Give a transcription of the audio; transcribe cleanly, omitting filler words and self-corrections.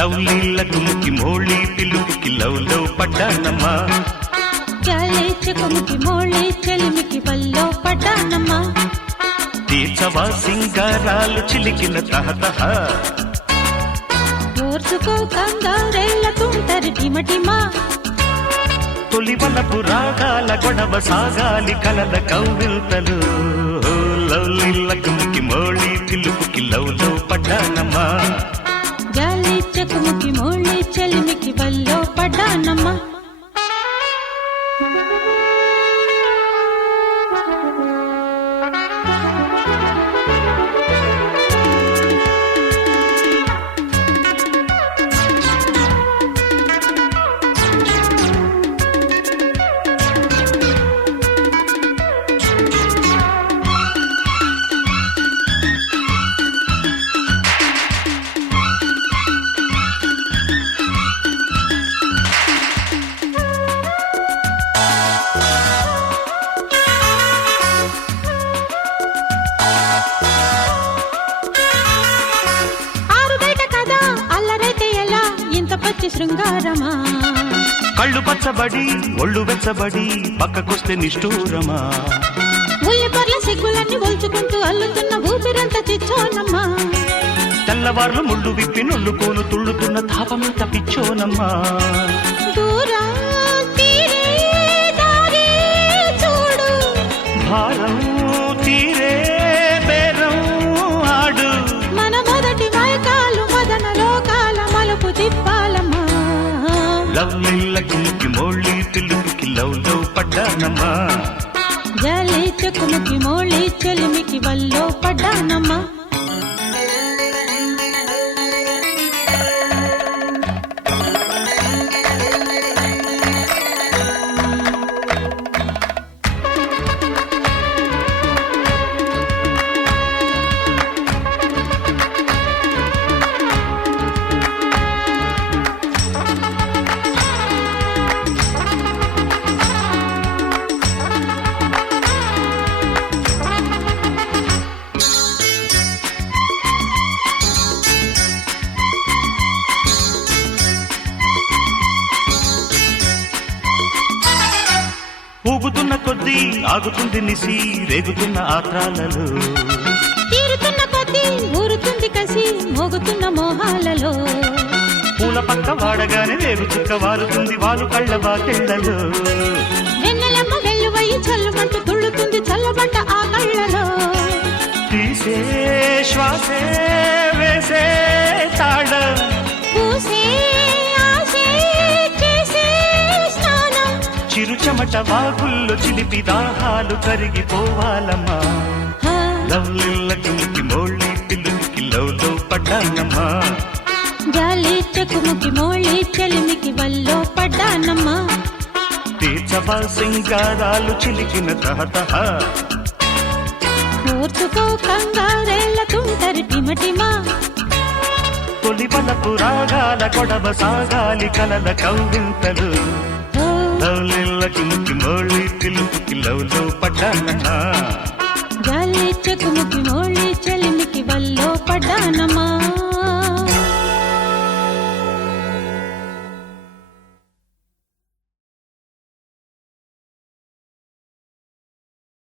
లవ్లీలకు ముక్కి మోళీ పిలుపుకి లవ్లో పడ్డానమ్మా గాలి చెకుముకి మోళీ చెలిమికి వల్లో పడ్డానమ్మా తీర్చవా సింగారాలు చిలికిన తహతహ ఓర్చుకో కంగారేళ్ల తుంటరి టిమటిమా తొలివలపు రాగాల గొడవ సాగాలి కలల కౌవిల్తలు లవ్లీలకు ముక్కి మోళీ పిలుపుకి లవ్లో పడ్డానమ్మా గాలి చెకుముకి మోళీ చెలిమికి వల్లో పడ్డానమ్మా శృంగారమా కళ్ళు పచ్చబడి ఒళ్ళు వెచ్చబడి పక్కకొస్తే నిష్ఠూరమా ఉల్లి పర్ల సిగ్గులన్నీ ఒల్చుకుంటూ అల్లుతున్న ఊపిరంతా తెచ్చోనమ్మా తెల్లవార్లు ముళ్ళు విప్పి నొల్లుకోను తుళ్ళుతున్న తాపమంత పిచ్చోనమ్మా దూరం తీరే దారి చూడు భారం తీరే బేరం ఆడు మన మొదటి మైకాలు మదన లోకాల మలుపు తిప్పాలమ్మా లవ్లీలకు ముక్కి మోళీ పిలుపుకి లవ్లో పడ్డానమ్మా గాలి చెకుముకి మోళీ చెలిమికి వల్లో పడ్డానమ్మా ఊగుతున్న కొద్దీ ఆగుతుంది నిసి రేగుతున్న ఆత్రాలలో తీరుతున్న కొద్దీ ఊరుతుంది కసి మోగుతున్న మోహాలలో పూల పక్క వాడగానే వేగు చుక్క వారుతుంది వాలు కళ్ళ బాకెళ్ళలో వెన్నెలమ్మ వెల్లువయ్యి చల్లుమంటూ తుళ్ళుతుంది చల్లబడ్డ ఆ కళ్ళలో తీసే శ్వాసే వేసే తాడ పూసే ఆసే చేసే స్నానం చిరుచమట వాగుల్లో చిలిపి దాహాలు కరిగిపోవాలమ్మా లవ్లీలకు ముక్కి మోళీ పిలుపుకి లవ్లో పడ్డానమ్మా గాలి చెకుముకి మోళీ చెలిమికి వల్లో పడ్డానమ్మా తీర్చవా సింగారాలు చిలికిన తహతహ ఓర్చుకో కంగారేళ్ల తుంటరి టిమటిమా తొలివలపు రాగాల గొడవ సాగాలి కలల కౌవింతలు లవ్లీలకు ముక్కి మోళీ పిలుపుకి లవ్లో పడ్డానమ్మా గాలి చెకుముకి